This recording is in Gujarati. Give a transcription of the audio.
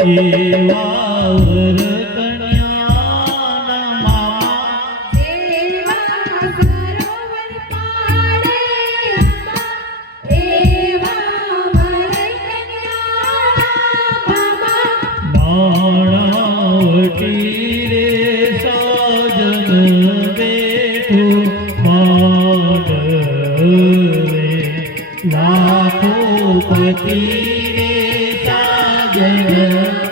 એવા વરકન્યાના મામા એવા સરોવર પાડે અંબા એવા વરકન્યાના મામા માણાવટી રે સાજન બેઠું માંડવે લાખો પતિ રે સાજન